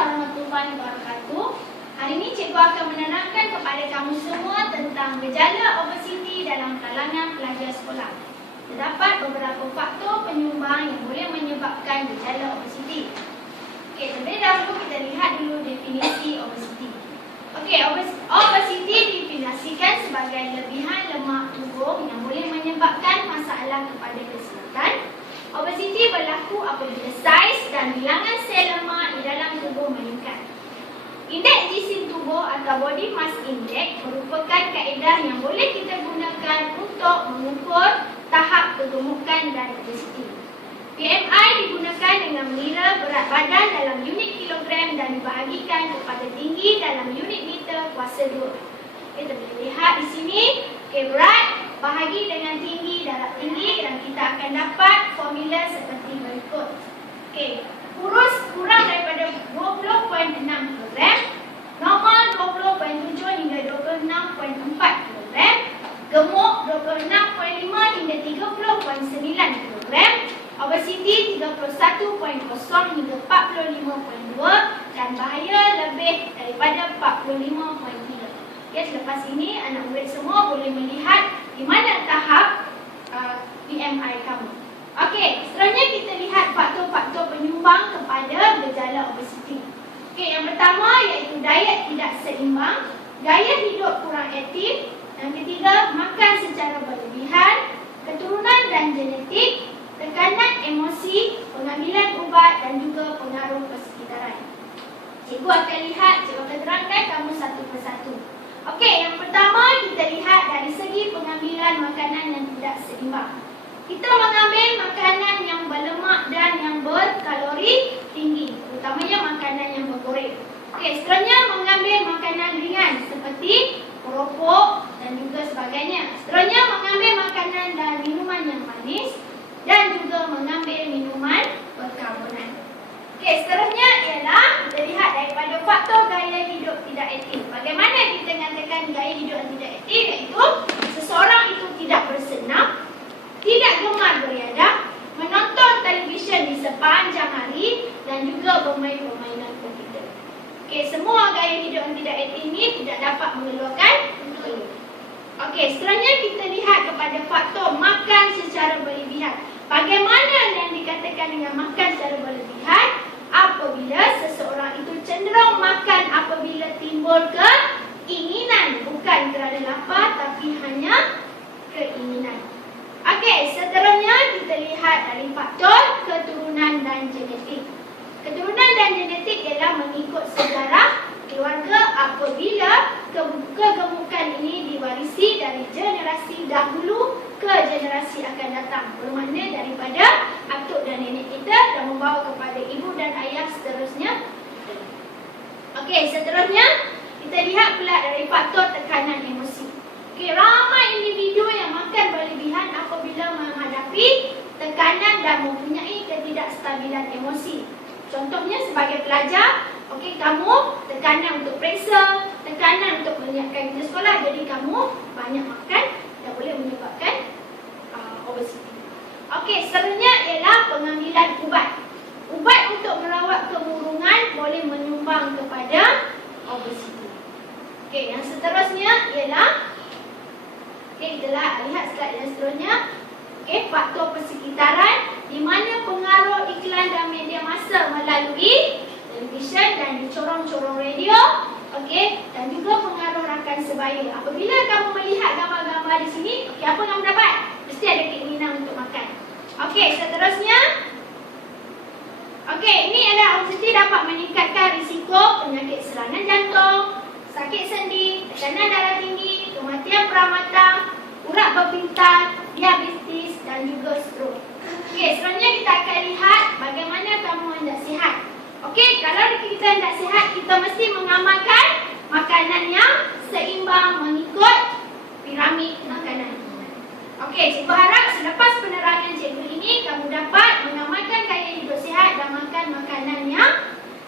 warahmatullahi wabarakatuh. Hari ini cikgu akan menerangkan kepada kamu semua tentang gejala obesiti dalam kalangan pelajar sekolah. Terdapat beberapa faktor penyumbang yang boleh menyebabkan gejala obesiti. Terlebih dahulu kita lihat dulu definisi obesiti. Obesiti didefinisikan sebagai lebihan lemak tubuh yang boleh menyebabkan masalah kepada kesihatan. Obesiti berlaku apabila saiz dan bilangan sel lemak di dalam tubuh meningkat. Indeks jisim tubuh atau body mass index merupakan kaedah yang boleh kita gunakan untuk mengukur tahap kegemukan dan obesiti. BMI digunakan dengan mengira berat badan dalam unit kilogram dan dibahagikan kepada tinggi dalam unit meter kuasa 2. Kita boleh lihat di sini, berat bahagi dengan tinggi darab tinggi dan kita akan dapat formula seperti berikut. Kurus kurang daripada 20.6 kg, normal 20.7 hingga 26.4 kg, gemuk 26.5 hingga 30.9 kg, obesiti 31.0 hingga 45.2 dan bahaya lebih daripada 45.3. Selepas ini anak murid semua boleh melihat di mana tahap BMI kamu. Seterusnya kita lihat faktor-faktor penyumbang kepada gejala obesiti. Yang pertama iaitu diet tidak seimbang, gaya hidup kurang aktif. Yang ketiga, makan secara berlebihan, keturunan dan genetik, tekanan emosi, pengambilan ubat dan juga pengaruh persekitaran. Cikgu akan lihat, cikgu akan terangkan kamu satu persatu. Yang pertama kita lihat dari segi pengambilan makanan yang tidak seimbang. Kita mengambil makanan yang berlemak dan yang berkalori tinggi, terutamanya makanan yang bergoreng. Seterusnya mengambil makanan ringan seperti keropok dan juga sebagainya. Seterusnya mengambil makanan dan minuman yang manis dan juga mengambil minuman berkarbonat. Seterusnya ialah kita lihat daripada faktor gaya hidup tidak aktif. Bagaimana kita nyatakan gaya hidup yang tidak aktif? Iaitu seseorang itu tidak bersenam, tidak gemar beriadah, menonton televisyen di sepanjang hari dan juga bermain permainan komputer. Semua gaya hidup yang tidak aktif ini tidak dapat mengeluarkan kalori. Seterusnya kita lihat kepada faktor makan secara berlebihan. Bagaimana yang dikatakan dengan makan secara berlebihan? Apabila seseorang itu cenderung makan apabila timbul keinginan, bukan kerana lapar tapi hanya keinginan. Seterusnya kita lihat dari faktor keturunan dan genetik. Keturunan dan genetik ialah mengikut sejarah keluarga apabila kegemukan ini diwarisi dari generasi dahulu ke generasi akan datang. Bermakna daripada atuk dan nenek kita dan membawa kepada ibu dan ayah seterusnya. Seterusnya kita lihat pula dari faktor tekanan emosi. Ramai individu yang makan berlebihan apabila menghadapi tekanan dan mempunyai ketidakstabilan emosi. Contohnya sebagai pelajar, kamu tekanan untuk periksa, tekanan untuk menyiapkan kerja sekolah, jadi kamu banyak makan dan boleh menyebabkan obesiti. Seterusnya ialah pengambilan ubat. Ubat untuk merawat kemurungan boleh menyumbang kepada obesiti. Yang seterusnya ialah kita lihat slide yang seterusnya. Faktor persekitaran, di mana pengaruh iklan dan media massa melalui televisyen dan di corong-corong radio, dan juga pengaruh rakan sebaya. Apabila kamu melihat gambar-gambar di sini, apa kamu dapat? Mesti ada keinginan untuk makan. Seterusnya, ini adalah obesiti dapat meningkatkan risiko penyakit serangan jantung, sakit sendi, tekanan darah tinggi, kematian perawatan, urat berpintal, diabetes dan juga stroke. Seterusnya kita akan lihat bagaimana kamu hendak sihat. Kalau kita hendak sihat, kita mesti mengamalkan makanan yang seimbang mengikut piramid makanan. Cikgu harap selepas penerangan cikgu ini, kamu dapat mengamalkan gaya hidup sihat dan makan makanan yang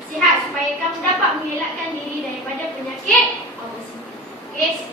sihat supaya kamu dapat mengelakkan diri daripada penyakit obesiti. Sekian.